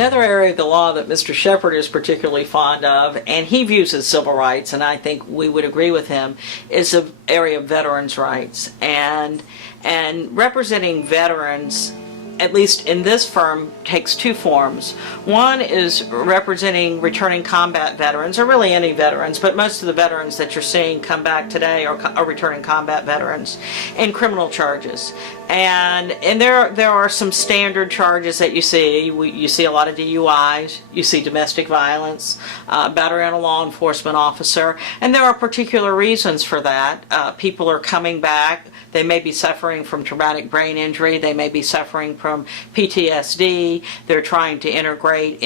Another area of the law that Mr. Sheppard is particularly fond of, and he views as civil rights, and I think we would agree with him, is the area of veterans' rights. And representing veterans, at least in this firm, takes two forms. One is representing returning combat veterans, or really any veterans, but most of the veterans that you're seeing come back today are returning combat veterans, in criminal charges. And there are some standard charges that you see. You see a lot of DUIs, you see domestic violence, battery on a law enforcement officer, and there are particular reasons for that. People are coming back. They may be suffering from traumatic brain injury. They may be suffering from PTSD. They're trying to integrate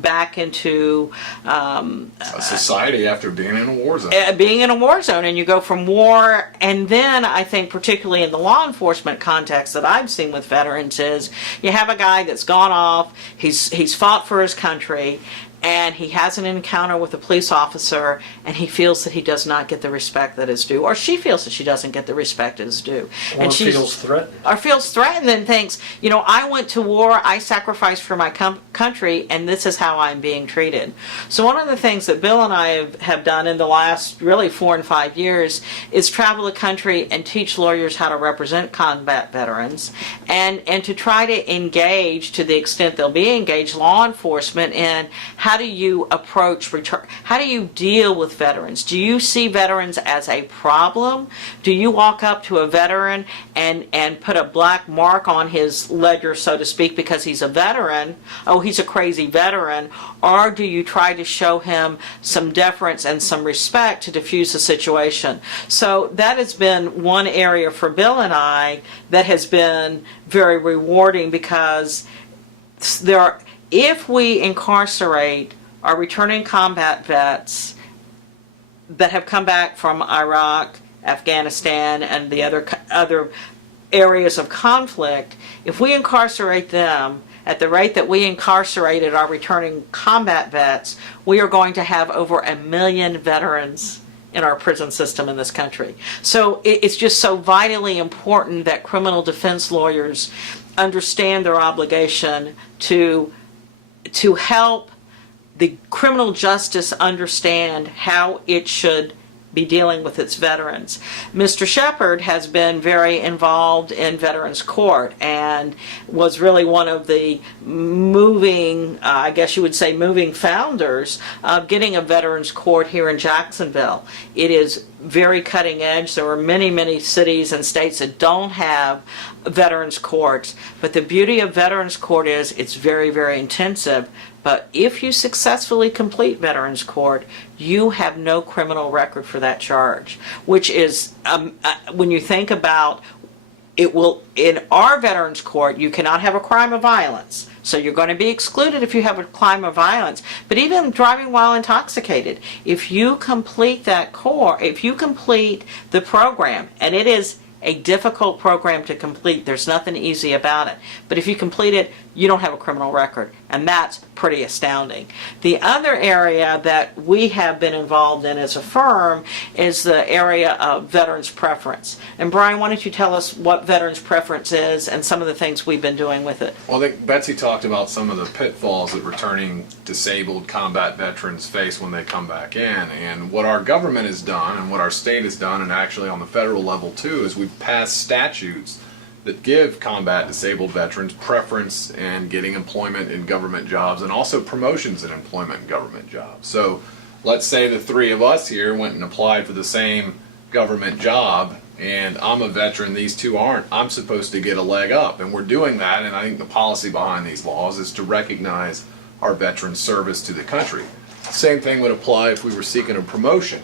back into a society after being in a war zone. Being in a war zone, and you go from war, and then I think particularly in the law enforcement context that I've seen with veterans is you have a guy that's gone off, he's fought for his country, and he has an encounter with a police officer, and he feels that he does not get the respect that is due, or she feels that she doesn't get the respect that is due. Or and feels threatened. Or feels threatened and thinks, I went to war, I sacrificed for my country, and this is how I'm being treated. So one of the things that Bill and I have done in the last really 4 and 5 years is travel the country and teach lawyers how to represent combat veterans, and to try to engage, to the extent they'll be engaged, law enforcement in how do you approach return? How do you deal with veterans? Do you see veterans as a problem? Do you walk up to a veteran and put a black mark on his ledger, so to speak, because he's a veteran? Oh, he's a crazy veteran. Or do you try to show him some deference and some respect to diffuse the situation? So that has been one area for Bill and I that has been very rewarding, because if we incarcerate our returning combat vets that have come back from Iraq, Afghanistan, and the other areas of conflict, if we incarcerate them at the rate that we incarcerated our returning combat vets, we are going to have over 1 million veterans in our prison system in this country. So it's just so vitally important that criminal defense lawyers understand their obligation to help the criminal justice understand how it should be dealing with its veterans. Mr. Sheppard has been very involved in Veterans Court and was really one of the moving, I guess you would say, moving founders of getting a Veterans Court here in Jacksonville. It is very cutting edge. There are many, many cities and states that don't have Veterans Courts, but the beauty of Veterans Court is it's very, very intensive. But if you successfully complete Veterans Court, you have no criminal record for that charge, which is, when you think about it, will in our Veterans Court, you cannot have a crime of violence. So you're going to be excluded if you have a crime of violence. But even driving while intoxicated, if you complete that core, if you complete the program, and it is a difficult program to complete, there's nothing easy about it, but if you complete it, you don't have a criminal record, and that's pretty astounding. The other area that we have been involved in as a firm is the area of veterans preference. And Brian, why don't you tell us what veterans preference is and some of the things we've been doing with it? Well, I think Betsy talked about some of the pitfalls that returning disabled combat veterans face when they come back in. And what our government has done and what our state has done, and actually on the federal level too, is we've passed statutes that give combat disabled veterans preference in getting employment in government jobs and also promotions in employment in government jobs. So let's say the three of us here went and applied for the same government job, and I'm a veteran, these two aren't. I'm supposed to get a leg up, and we're doing that, and I think the policy behind these laws is to recognize our veterans' service to the country. Same thing would apply if we were seeking a promotion.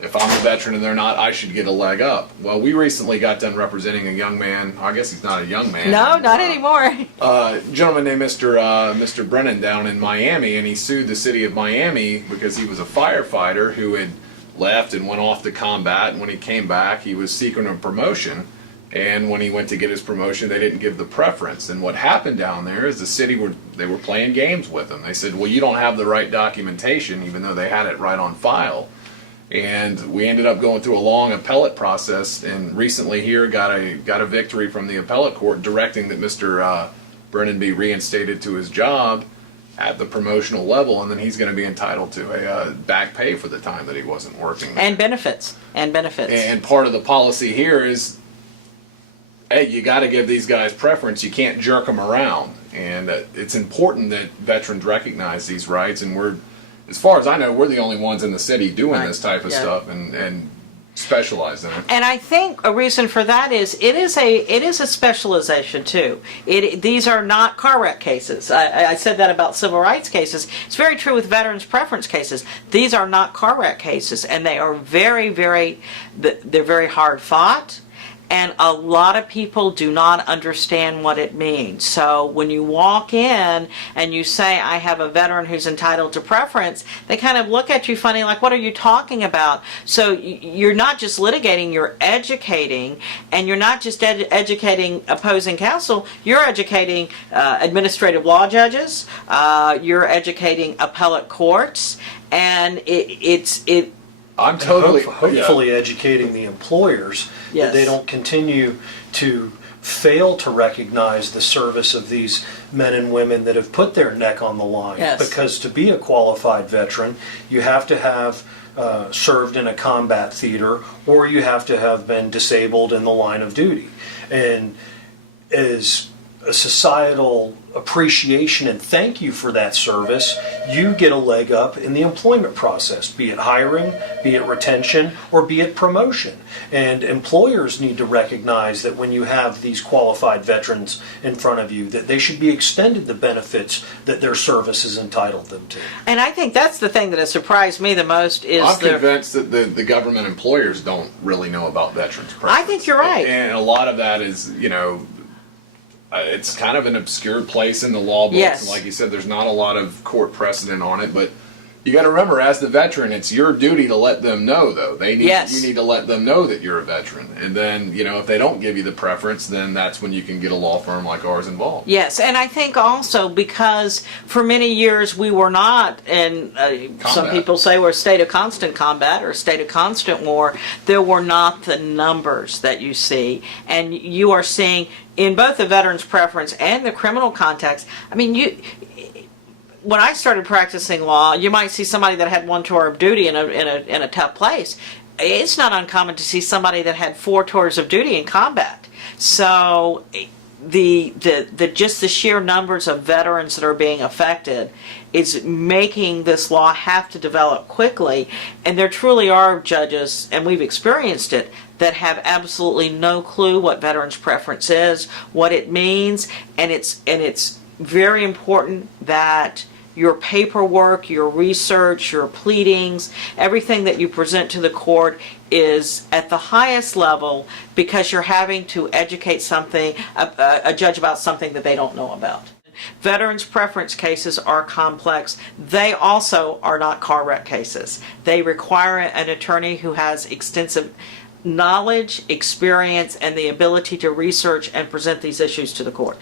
If I'm a veteran and they're not, I should get a leg up. Well, we recently got done representing a young man. I guess he's not a young man. No, not anymore. A gentleman named Mr. Brennan down in Miami, and he sued the city of Miami because he was a firefighter who had left and went off to combat, and when he came back, he was seeking a promotion. And when he went to get his promotion, they didn't give the preference. And what happened down there is the city were playing games with him. They said, well, you don't have the right documentation, even though they had it right on file. And we ended up going through a long appellate process, and recently here got a victory from the appellate court directing that Mr. Brennan be reinstated to his job. at the promotional level, and then he's going to be entitled to a back pay for the time that he wasn't working there. And benefits. And part of the policy here is, hey, you got to give these guys preference. You can't jerk them around. And it's important that veterans recognize these rights. And we're, as far as I know, we're the only ones in the city doing this type of stuff and specialize in it. And I think a reason for that is it is a specialization too. These are not car wreck cases. I said that about civil rights cases. It's very true with veterans preference cases. These are not car wreck cases, and they are they're very hard fought. And a lot of people do not understand what it means. So when you walk in and you say, I have a veteran who's entitled to preference, they kind of look at you funny, like, what are you talking about? So you're not just litigating, you're educating, and you're not just educating opposing counsel, you're educating administrative law judges, you're educating appellate courts, and I'm totally hopefully educating the employers that they don't continue to fail to recognize the service of these men and women that have put their neck on the line. Because to be a qualified veteran, you have to have served in a combat theater, or you have to have been disabled in the line of duty. And as a societal appreciation and thank you for that service, you get a leg up in the employment process, be it hiring, be it retention, or be it promotion. And employers need to recognize that when you have these qualified veterans in front of you, that they should be extended the benefits that their service has entitled them to. And I think that's the thing that has surprised me the most is I'm convinced that the government employers don't really know about veterans preference. I think you're right. And a lot of that is, it's kind of an obscure place in the law books. Yes. And like you said, there's not a lot of court precedent on it, but you got to remember, as the veteran, it's your duty to let them know, though. You need to let them know that you're a veteran. And then, if they don't give you the preference, then that's when you can get a law firm like ours involved. Yes, and I think also because for many years we were not in, some people say we're a state of constant combat or a state of constant war, there were not the numbers that you see. And you are seeing in both the veterans preference and the criminal context, when I started practicing law, you might see somebody that had one tour of duty in a tough place. It's not uncommon to see somebody that had 4 tours of duty in combat. So just the sheer numbers of veterans that are being affected is making this law have to develop quickly. And there truly are judges, and we've experienced it, that have absolutely no clue what veterans preference is, what it means, and it's very important that your paperwork, your research, your pleadings, everything that you present to the court is at the highest level, because you're having to educate a judge about something that they don't know about. Veterans preference cases are complex. They also are not car wreck cases. They require an attorney who has extensive knowledge, experience, and the ability to research and present these issues to the court.